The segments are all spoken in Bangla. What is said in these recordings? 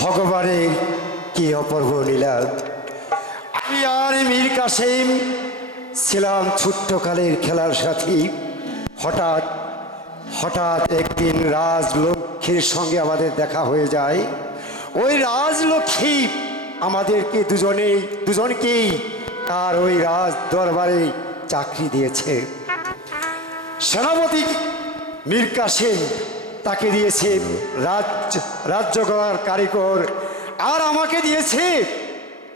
ভগবানের কি অপূর্ব লীলা আমি আর মীর কাসেম ছিলাম ছোট্টকালের খেলার সাথী। হঠাৎ হঠাৎ একদিন রাজলক্ষ্মীর সঙ্গে আমাদের দেখা হয়ে যায়। ওই রাজলক্ষ্মী আমাদেরকে দুজনেই দুজনকেই তার ওই রাজ দরবারে চাকরি দিয়েছে। সেনাপতি মীর কাসেম তাকে দিয়েছে রাজ্য রাজ্য গড়ার কারিগর। আর আমাকে দিয়েছে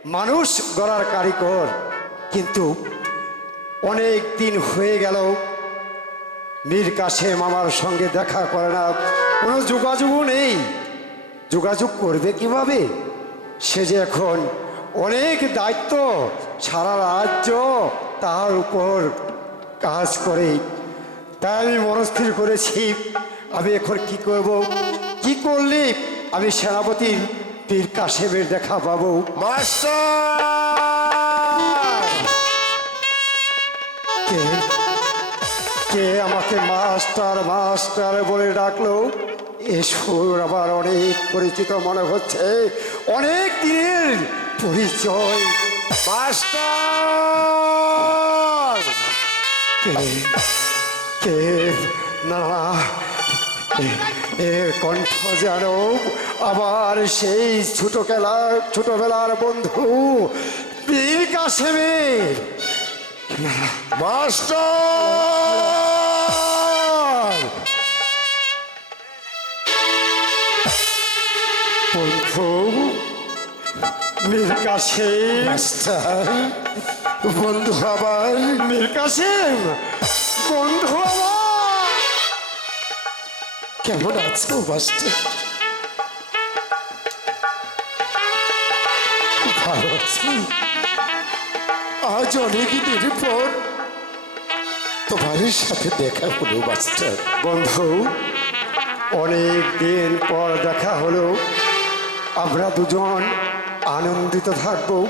মানুষ গড়ার কারিগর। কিন্তু অনেক দিন হয়ে গেল, মীর কাসেম আমার সঙ্গে দেখা করে না। কোনো যোগাযোগও নেই। যোগাযোগ করবে কীভাবে? সে যে এখন অনেক দায়িত্ব সারা রাজ্য তার উপর কাজ করে। তাই আমি মনস্থির করেছি আমি এখন কি করব? কি করলে আমি সেনাপতির পীর কাশেমের দেখা পাবো? কে? কে আমাকে মাস্টার মাস্টার বলে ডাকলো? এ সুর আবার অনেক পরিচিত মনে হচ্ছে। অনেক দিনের পরিচয়। মাস্টার! কে? কে? না এ- কণ্ঠ যেন আবার সেই ছোট খেলা ছোটবেলার বন্ধু বীর কাশেমের মাস্টার! বন্ধু মীর কাশেম মাস্টার। বন্ধু আবার মীর কাশেম বন্ধু আমার কেমন আছো মাস্টার ভালো আছি আজ অনেক দিনের পর তোমার সাথে দেখা হলো, মাস্টার। বন্ধু অনেক দিন পর দেখা হলো। আমরা দুজন আনন্দিত থাকব।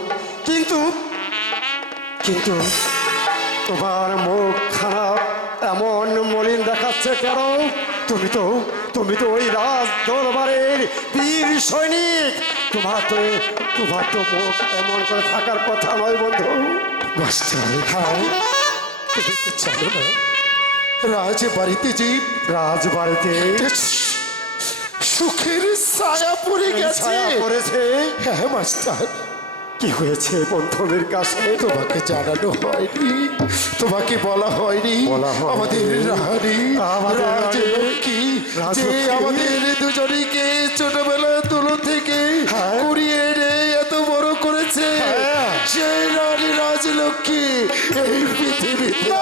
কিন্তু কিন্তু তোমার মুখ খারাপ, এমন মলিন দেখাচ্ছে কেন? তুমি তো তুমি তো ওই রাজ দরবারের বীর সৈনিক। তোমার তো তোমার তো মুখ এমন করে থাকার কথা নয় বন্ধু। মাস্টার হ্যাঁ তুমি তো জানো না রাজ বাড়িতে যে রাজবাড়িতে সুখের ছায়া পড়ে গেছে। পড়েছে। হ্যাঁ মাস্টার। কি হয়েছে বন্ধুদের কাছে তোমাকে জানানো হয়নি তোমাকে বলা হয়নি বলা হয়নি। আমাদের রানী আমাদের রাজলক্ষ্মী যে রাজলক্ষ্মী। আমাদের দুজনকে ছোটবেলা তুলো থেকে হ্যাঁ। কুড়িয়ে এনে এত বড় করেছে হ্যাঁ। সেই রানী রাজলক্ষ্মী এই পৃথিবীতে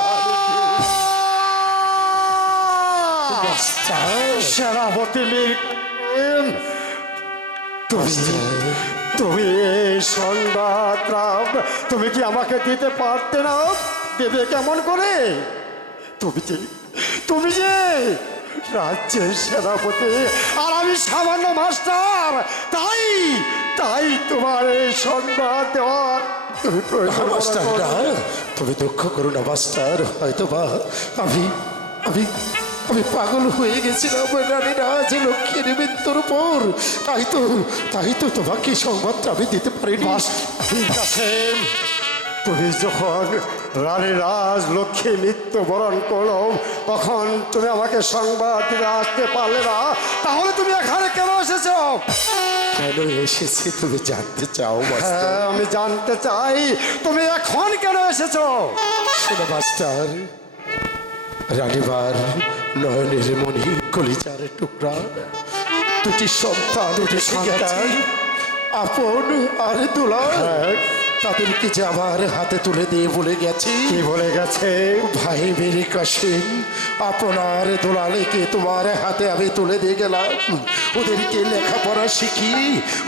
সেনাপতি মীর কাসেম, তুমি তুমি সংবাদ রাম, তুমি কি আমাকে দিতে পারতে না? দেবে কেমন করে? তুমি যে তুমি যে রাজ্যের সেনাপতি আর আমি সামান্য মাস্টার তাই তাই তোমার এই সংবাদ দেওয়ার তুমি প্রয়োজন মাস্টার তুমি দুঃখ করো না মাস্টার। হয়তো বা আমি আমি আমি পাগল হয়ে গেছিলাম রানী রাজ লক্ষ্মীর মৃত্যুর পর। তাই তো তাই তো তোমাকে সংবাদটা আমি দিতে পারিনি বাস ঠিক আছে। তুমি যখন রানী রাজ লক্ষ্মী মৃত্যুবরণ করো তখন তুমি আমাকে সংবাদ দিতে আসতে পারলে না। তাহলে তুমি এখানে কেন এসেছ? কেন এসেছি তুমি জানতে চাও হ্যাঁ আমি জানতে চাই তুমি এখন কেন এসেছ? শোনো মাস্টার। রানীবার নয়নের মনি কলিচার টুকরা দুটি সন্তান দুটি সন্তান। আপন আর দোলা তাদেরকে যে হাতে তুলে দিয়ে বলে গেছি। কি বলে গেছে? ভাই মেরে কাশিম আপনার দোলালেকে তোমার হাতে আমি তুলে দিয়ে গেলাম। ওদেরকে লেখাপড়া শিখি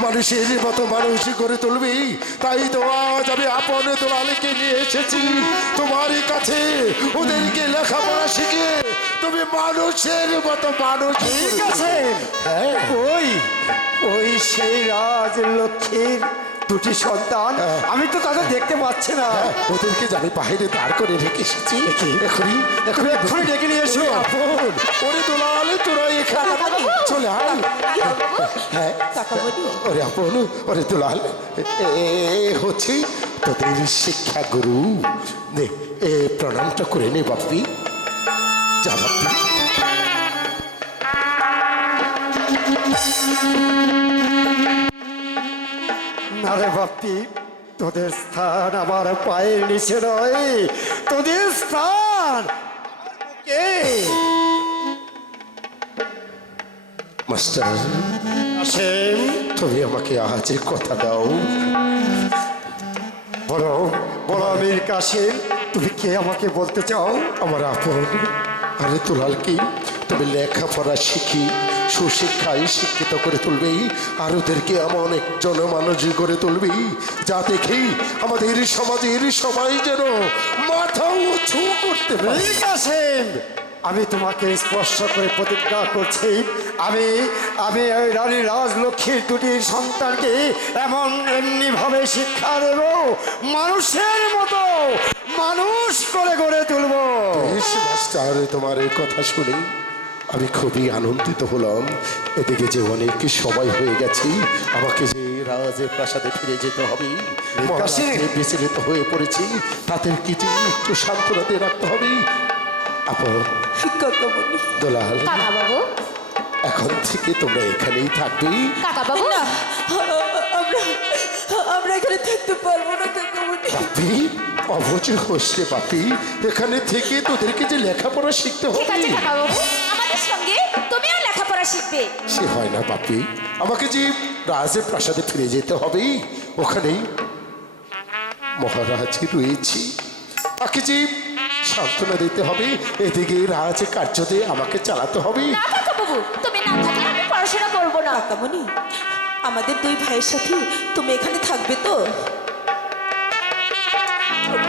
মানুষের মতো মানুষ করে তুলবি। তাই তো আজ আমি আপন দোলালেকে নিয়ে এসেছি। তোমার কাছে ওদেরকে লেখাপড়া শিখে তুমি মানুষের মতো মানুষ। ঠিক আছে। হ্যাঁ। ওই ওই সেই রাজ লক্ষ্মীর দুটি সন্তান। আমি তো তাদের দেখতে পাচ্ছি না। ওদেরকে যে আমি বাহিরে দাঁড় করে রেখে এসেছি। এখনই তুমি এক্ষুনি ডেকে নিয়ে এসো। আপন ওরে দোলালে তোরা এখানে। চলে আয়। হ্যাঁ। ওরে আপন ওরে দুলাল। এ- হচ্ছে তোদের শিক্ষা গুরু। নে এ প্রণামটা করে নে বাপ্পি। যা বাপ্পি। না রে বাপ্পি, তোদের স্থান আমার পায়ের নিচে নয়, তোদের স্থান মাস্টার, আসেন, তুমি আমাকে আজ কথা দাও। বলো বলো আমির কাসিম তুমি কে আমাকে বলতে চাও? আমার আপন, আরে দুলালকে তুমি লেখাপড়া শিখি সুশিক্ষায় শিক্ষিত করে তুলবে আর ওদেরকে এমন একজন মানুষ করে তুলবি যা দেখেই আমাদের সমাজের সবাই যেন মাথা উঁচু করতে আমির আমি তোমাকে স্পর্শ করে প্রতিজ্ঞা করছি। আমি আমি ওই রানী রাজলক্ষ্মীর দুটির সন্তানকে এমন এমনি ভাবে শিক্ষা দেব মানুষের মতো মানুষ করে গড়ে তুলবো। তোমার এই কথা শুনে আমি খুবই আনন্দিত হলাম। এদিকে যে অনেক সময় হয়ে গেছি আমাকে যে রাজের প্রাসাদে ফিরে যেতে হবে বিচলিত হয়ে পড়েছি তাদেরকে যে একটু সান্ত্বনা দিয়ে রাখতে হবে। আপন দোলাল। বাবু এখন থেকে তোমরা এখানেই থাকবে। কাকা বাবু না আমরা আমরা এখানে থাকতে পারব না বাপি অবচ হোসে বাপি এখানে থেকে তোদেরকে যে লেখাপড়া শিখতে হবে। আমাদের সঙ্গে তুমিও লেখাপড়া শিখবে। সে হয় না বাপি। আমাকে যে রাজের প্রাসাদে ফিরে যেতে হবে ওখানেই মহারাজ রয়েছি। তাকে যে সান্ত্বনা দিতে হবে এদিকে রাজ কার্যতে আমাকে চালাতে হবে। বাবু তুমি না থাকলে আমি পড়াশোনা করব না। কাকামণি আমাদের দুই ভাইয়ের সাথে তুমি এখানে থাকবে তো?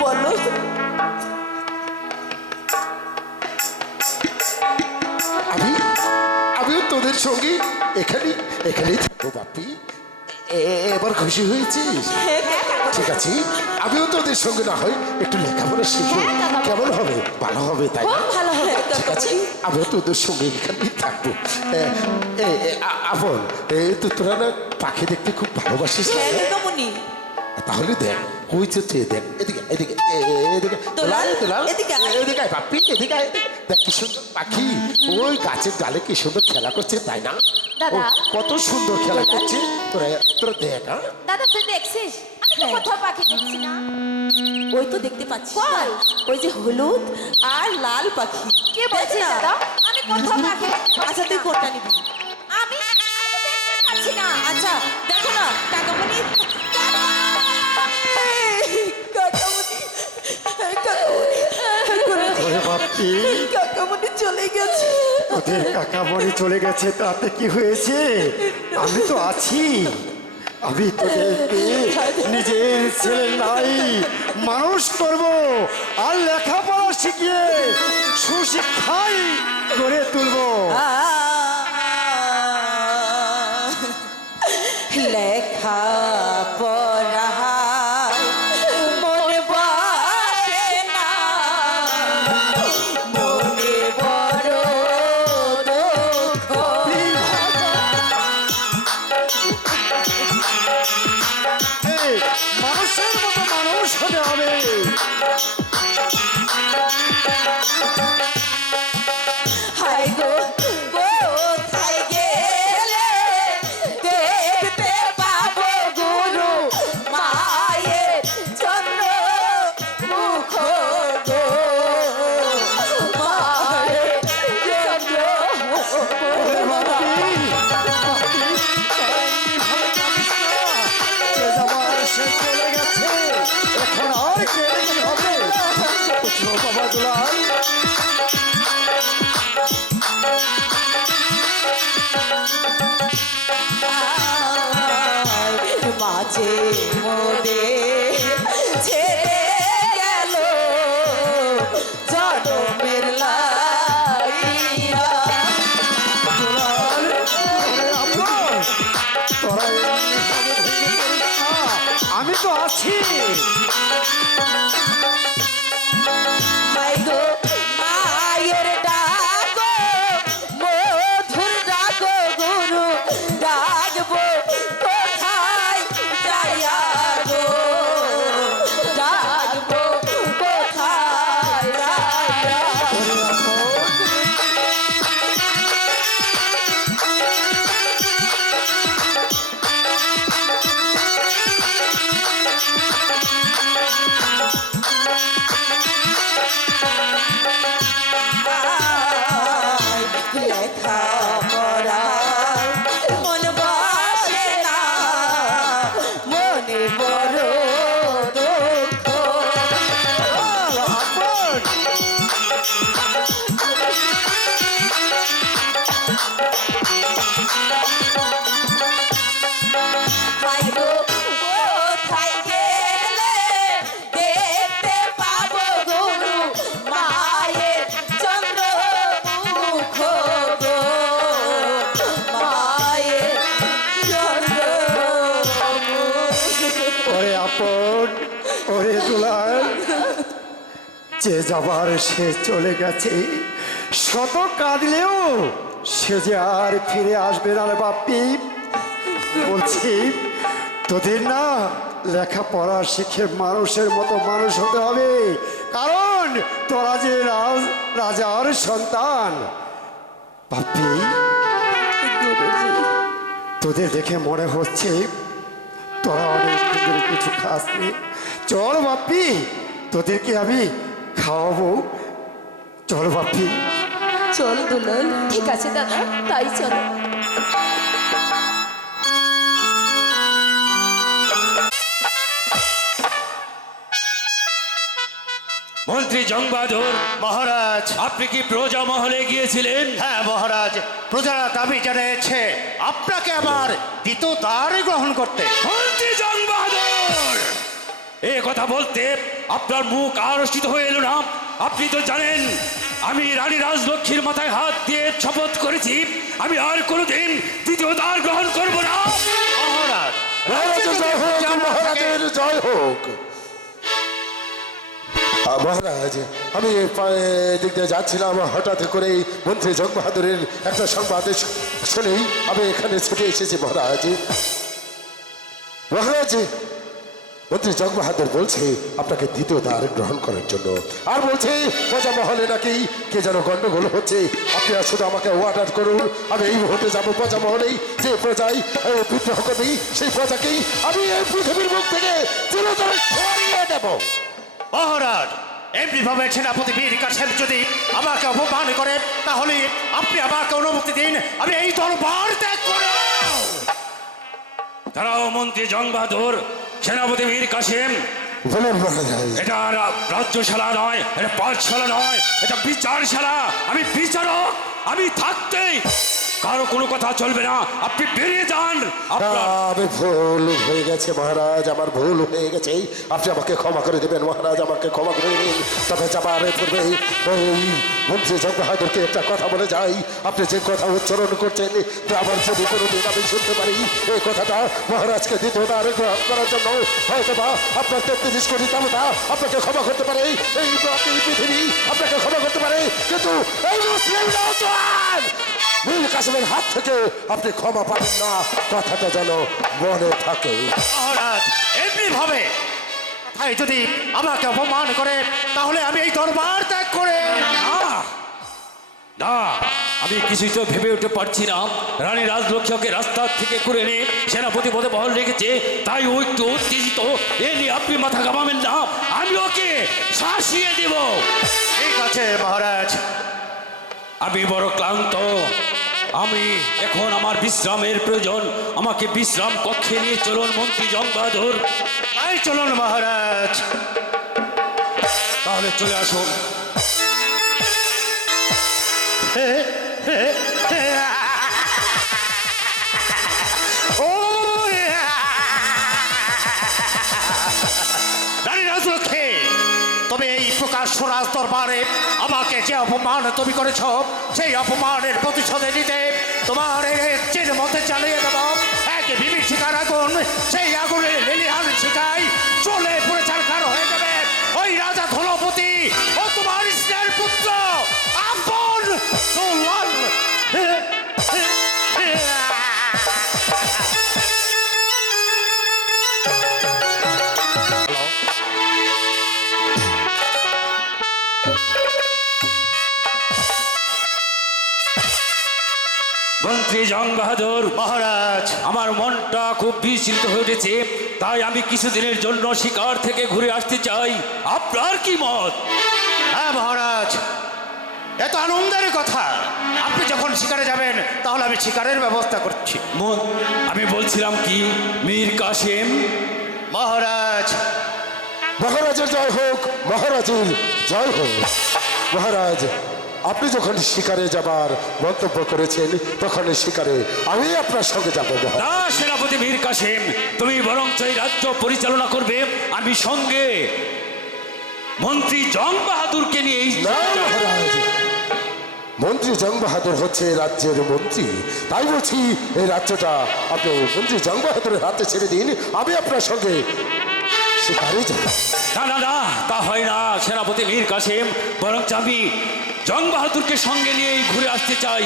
বলো। তোদের সঙ্গে এখানে এখানেই থাকব বাপি এবার খুশি হয়েছিস? হ্যাঁ ঠিক আছে আমিও তোদের সঙ্গে না হয় একটু লেখাপড়া হ্যাঁ, কেমন হবে? ভালো হবে তাই ভালো হবে ঠিক আছে আমিও তোদের সঙ্গে এখানেই থাকব। আপন তো তোরা না পাখি দেখতে খুব ভালোবাসিস? হ্যাঁ তাহলে দেখ যে চেয়ে দেখ এদিকে এদিকে এদিকে দোলাল, দোলাল, এদিকে এদিকে বাপ্পি এদিকে দেখ কি সুন্দর পাখি। ওই গাছের ডালে কি সুন্দর খেলা করছে তাই না? দাদা। কত সুন্দর খেলা করছে। তোরা তোরা দেখ হ্যাঁ? দাদা তুই দেখছিস? আমি তো হ্যাঁ। কোথাও পাখি দেখছি না। ওই তো দেখতে পাচ্ছি? ওই যে হলুদ আর লাল পাখি। কে বলছিস না। দাদা? আমি কোথাও পাখি আচ্ছা তুই না। কোনটা নিবি? আমি পাচ্ছি না। আচ্ছা দেখো না কাকামণি ওরে বাপ্পি কাকামণি চলে গেছে। চলে গেছে তাতে কি হয়েছে আমি তো আছি। আমি তোদেরকে নিজের ছেলে নাই মানুষ করব। আর লেখাপড়া শিখিয়ে, সুশিক্ষাই গড়ে তুলবো। লেখা দেখতে মাঝে মোদে ছেড়ে গেল জনমের। আমি তো আছি love. যে যাবার সে চলে গেছে। শত কাঁদলেও সে যে আর ফিরে আসবে না রে বাপ্পি বলছি, তোদের না লেখাপড়া শিখে মানুষের মতো মানুষ হতে হবে। কারণ তোরা যে রাজ- রাজার সন্তান। বাপ্পি তোদের দেখে মনে হচ্ছে তোরা অনেক কিছু খাসনি। চল বাপ্পি তোদেরকে আমি খাওয়াবো। চল বাপ্পি চল দুলাল ঠিক আছে দাদা তাই চলো। মন্ত্রী জংবাদুর মহারাজ। আপনি কি প্রজা মহলে গিয়েছিলেন? হ্যাঁ মহারাজ। প্রজারা দাবি জানিয়েছে আপনাকে আবার দ্বিতীয় দ্বার গ্রহণ করতে। মন্ত্রী জংবাদুর এ কথা বলতে আপনার মুখ আরষ্টিত হয়ে এলো না। আপনি তো জানেন আমি রানী রাজলক্ষ্মীর মাথায় হাত দিয়ে শপথ করেছি আমি আর কোনোদিন দ্বিতীয় দ্বার গ্রহণ করব না। মহারাজ মহারাজের জয় হোক। মহারাজ আমি এদিক দিয়ে যাচ্ছিলাম হঠাৎ করে মন্ত্রী জগবাহাদুরের একটা সংবাদ শ- শুনেই আমি এখানে ছুটে এসেছি মহারাজ। মহারাজ মন্ত্রী জগ বাহাদুর বলছে আপনাকে দ্বিতীয় দ্বার গ্রহণ করার জন্য। আর বলছে প্রজা মহলে নাকি কে যেন গন্ডগোল হচ্ছে। আপনি আর শুধু আমাকে অর্ডার করুন আমি এই মুহূর্তে যাব প্রজা মহলেই। যে প্রজাই বিদ্রোহ করবি সেই প্রজাকেই আমি এই পৃথিবীর মুখ থেকে চিরতরে সরিয়ে দেবো। মহারাজ এমনি ভাবে সেনাপতি বীর কাছেন যদি আমাকে অপমান করে তাহলে আপনি আমাকে অনুমতি দিন আমি এই দরবার ত্যাগ করব। তারাও মন্ত্রী জংবাদুর সেনাপতি মীর কাসেম। এটা রাজ্যশালা নয় এটা পাঠশালা নয় এটা বিচারশালা। আমি বিচারক আমি থাকতেই কারও কোনো কথা চলবে না। আপনি বেরিয়ে যান। আমি ভুল হয়ে গেছে মহারাজ, আমার ভুল হয়ে গেছে। আপনি আমাকে ক্ষমা করে দেবেন মহারাজ, আমাকে ক্ষমা করে দেবেন তবে যাবার পূর্বে মন্ত্রী জগ বাহাদুরকে একটা কথা বলে যাই। আপনি যে কথা উচ্চারণ করছেন, তা আবার যদি কোনোদিন আমি শুনতে পারি, এই কথাটা মহারাজকে দ্বিতীয়বার গ্রহণ করার জন্য হয়তো বা আপনার তেত্রিশ কোটি দেবতা আপনাকে ক্ষমা করতে পারে। এই পৃথিবী আপনাকে ক্ষমা করতে পারে। কিন্তু এই মুসলিম নীল কাসমের হাত থেকে আপনি ক্ষমা পাবেন না। কথাটা যেন মনে থাকে। মহারাজ এমনি ভাবে তাই যদি আমাকে অপমান করে তাহলে আমি এই দরবার ত্যাগ করে না আমি কিছুই তো ভেবে উঠতে পারছি না। রানী রাজলক্ষ্মীকে রাস্তার থেকে করে নিয়ে সেনাপতি পদে বহল রেখেছে। তাই ও একটু উত্তেজিত। এ নিয়ে আপনি মাথা ঘামাবেন না। আমি ওকে শাসিয়ে দেব। ঠিক আছে মহারাজ। আমি বড় ক্লান্ত। আমি এখন আমার বিশ্রামের প্রয়োজন। আমাকে বিশ্রাম কক্ষে নিয়ে চলুন মন্ত্রী জঙ্গাধর তাই চলুন মহারাজ। তাহলে চলে আসুন। ও তবে এই প্রকাশ রাজ দরবারে আমাকে যে অপমান তুমি করেছ, সেই অপমানের প্রতিশোধে নিতে তোমার চের মধ্যে চালিয়ে দেব। এক বিভীষিকার আগুন, সেই আগুনের লিলিহান শিকায় চলে পুরে চারখার হয়ে যাবে। ওই রাজা ধনপতি ও তোমার স্নেহের পুত্র, আপন সোলান মন্ত্রী জং বাহাদুর মহারাজ। আমার মনটা খুব বিচলিত হয়ে উঠেছে তাই আমি কিছুদিনের জন্য শিকার থেকে ঘুরে আসতে চাই। আপনার কি মত? হ্যাঁ মহারাজ। এত আনন্দের কথা। আপনি যখন শিকারে যাবেন তাহলে আমি শিকারের ব্যবস্থা করছি। মন আমি বলছিলাম কি? মীর কাসেম? মহারাজ। মহারাজের জয় হোক মহারাজের জয় হোক। মহারাজ আপনি যখন শিকারে যাবার মন্তব্য করেছেন তখন শিকারে আমি আপনার সঙ্গে যাব না সেনাপতি মীর কাসেম তুমি বরং এই রাজ্য পরিচালনা করবে আমি সঙ্গে মন্ত্রী জং বাহাদুরকে নিয়ে এই মন্ত্রী জং বাহাদুর হচ্ছে রাজ্যের মন্ত্রী। তাই বলছি এই রাজ্যটা আপনি মন্ত্রী জং বাহাদুরের হাতে ছেড়ে দিন আমি আপনার সঙ্গে শিকারে যাব। না না না তা হয় না সেনাপতি মীর কাসেম বরং আমি জং বাহাদুরকে সঙ্গে নিয়েই ঘুরে আসতে চাই।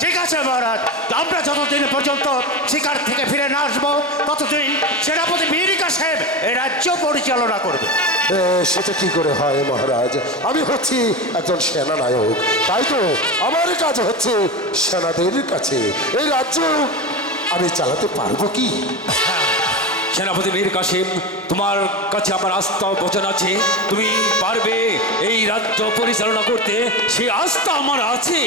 ঠিক আছে মহারাজ। আমরা যতদিন পর্যন্ত শিকার থেকে ফিরে না আসব ততদিন সেনাপতি মীর কাসেম এই রাজ্য পরিচালনা করবে। এ, সেটা কি করে হয় মহারাজ? আমি হচ্ছি একজন সেনানায়ক। তাই তো আমার কাজ হচ্ছে সেনাদের কাছে। এই রাজ্য আমি চালাতে পারব কি? সেনাপতি মীর কাসেম, তোমার কাছে আমার আস্থা বচন আছে। তুমি পারবে এই রাজ্য পরিচালনা করতে। সে আস্থা আমার আছে।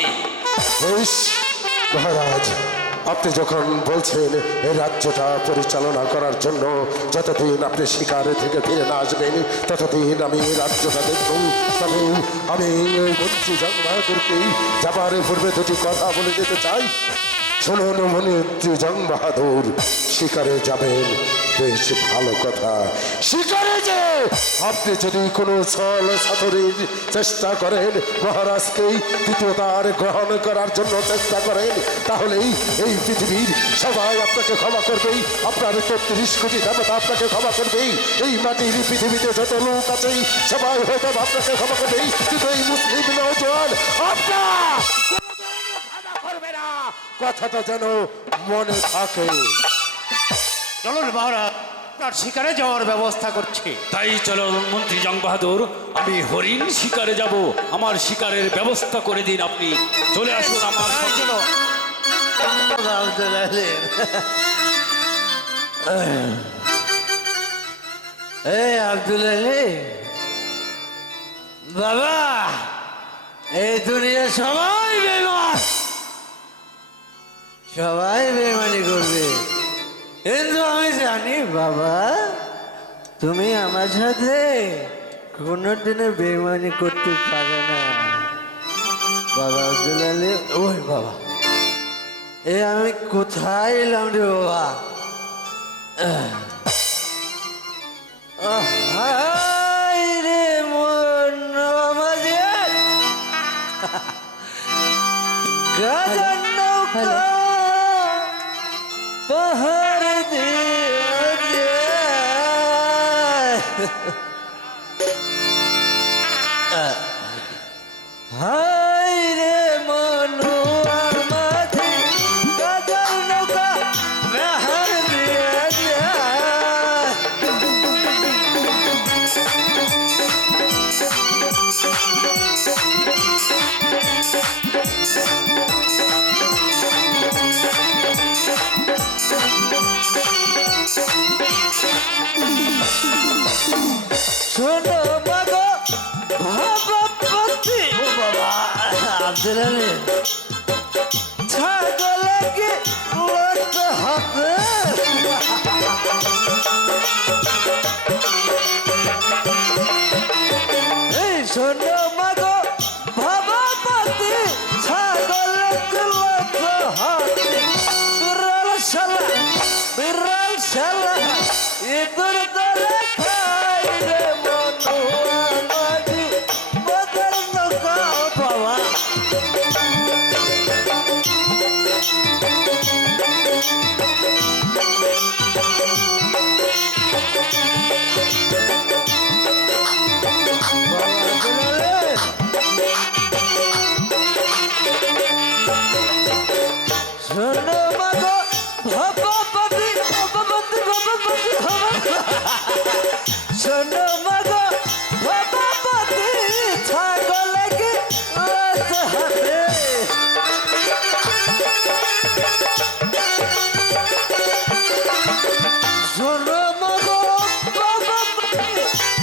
মহারাজ, আপনি যখন বলছেন এই রাজ্যটা পরিচালনা করার জন্য যতদিন আপনি শিকারে থেকে ফিরে না আসবেন, ততদিন আমি এই রাজ্যটা দেখব। তবে আমি এই মন্ত্রী জগবাহাদুরকে যাবার পূর্বে দুটি কথা বলে যেতে চাই। শুনুন মন্ত্রী জং বাহাদুর। শিকারে যাবেন, বেশ ভালো কথা। শিকারে যে আপনি যদি কোনো ছল সাথরের চেষ্টা করেন, মহারাজকেই দ্বিতীয়তার গ্রহণ করার জন্য চেষ্টা করেন, তাহলেই এই পৃথিবীর সবাই আপনাকে ক্ষমা করবেই। আপনার তেত্রিশ কোটি দেবতা আপনাকে ক্ষমা করবেই। এই মাটির পৃথিবীতে যত লোক আছে, সবাই হয়তো আপনাকে ক্ষমা করবেই। কিন্তু এই মুসলিম নৌজওয়ান, আপনার কথাটা যেন মনে থাকে। চলুন মহারাজ আপনার শিকারে যাওয়ার ব্যবস্থা করছি। তাই চলো মন্ত্রী জং বাহাদুর আমি হরিণ শিকারে যাব। আমার শিকারের ব্যবস্থা করে দিন আপনি। চলে আসুন আমার সঙ্গে। এই আব্দুল আলী। বাবা এই দুনিয়া সবাই বেমান সবাই বেমানি করবে। কিন্তু আমি জানি, বাবা, তুমি আমার সাথে কোনোদিনও বেমানি করতে পারে না। বাবা আব্দুল ওই বাবা, এ আমি কোথায় এলাম রে বাবা? রে মন পাহাড় দিয়ে আব্দুল আলী ছাগলকে লড়তে হবে? এই শোনো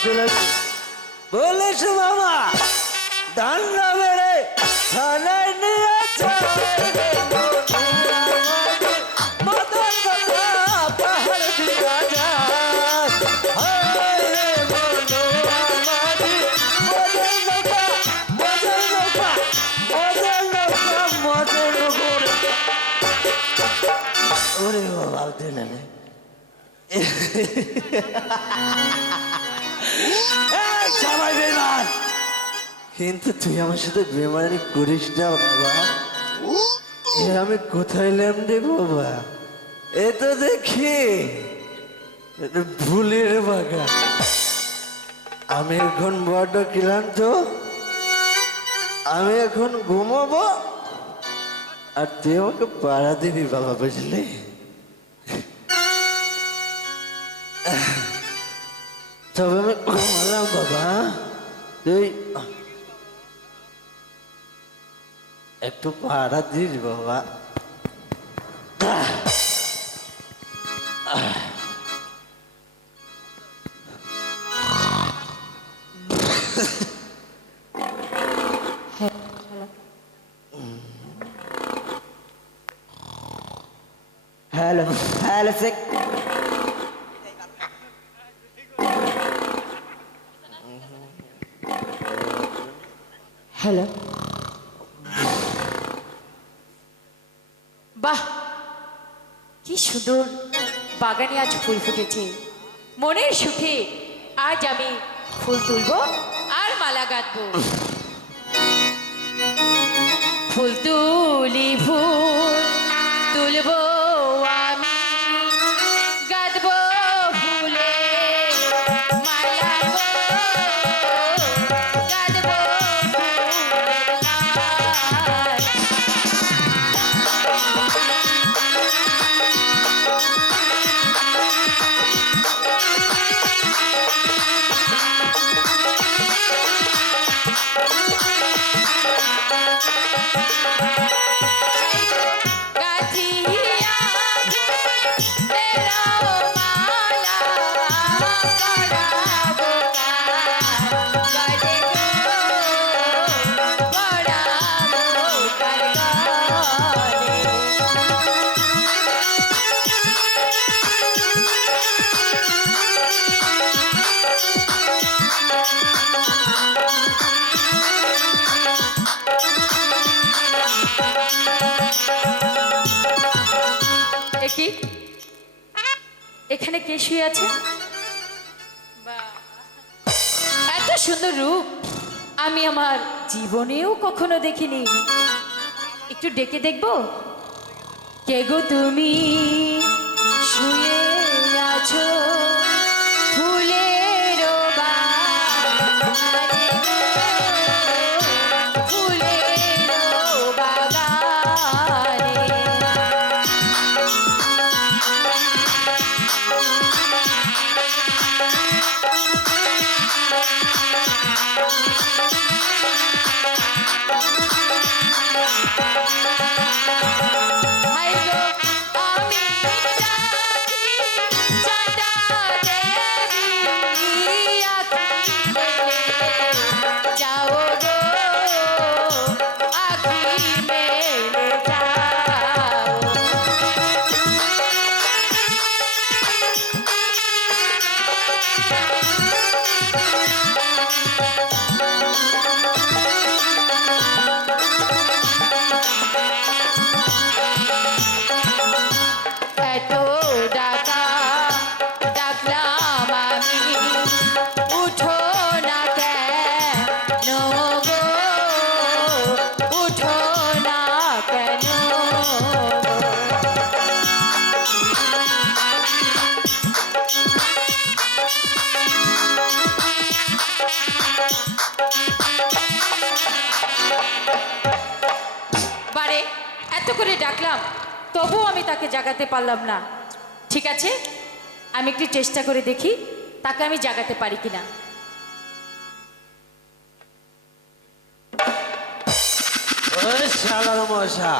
চলালে পুলিশ মামা ডান্ডা মেরে থানায় নিয়ে চলে ওরে বাবা দিলে কিন্তু তুই আমার সাথে বেমানি করিস না, বাবা। আমি কোথায় এলাম রে বাবা? এ তো দেখি। ভুলের বাগান। আমি এখন বড্ড ক্লান্ত। আমি এখন ঘুমাবো। আর তুই আমাকে পাড়া দিবি, বাবা, বুঝলি? তবে আমি ঘুমালাম বাবা তুই একটু পাড়া দিস বাবা হ্যালো হ্যালো বাহ কি সুন্দর বাগানে আজ ফুল ফুটেছে। মনের সুখে আজ আমি ফুল তুলব আর মালা গাঁথব। ফুল তুলি ফুল, তুলবো এখানে কে শুয়ে আছে? এত সুন্দর রূপ। আমি আমার জীবনেও কখনো দেখিনি। একটু ডেকে দেখব? কে গো তুমি? শুয়ে আছো? ডাকলাম তবুও আমি তাকে জাগাতে পারলাম না। ঠিক আছে? আমি একটু চেষ্টা করে দেখি, তাকে আমি জাগাতে পারি কিনা। মশা।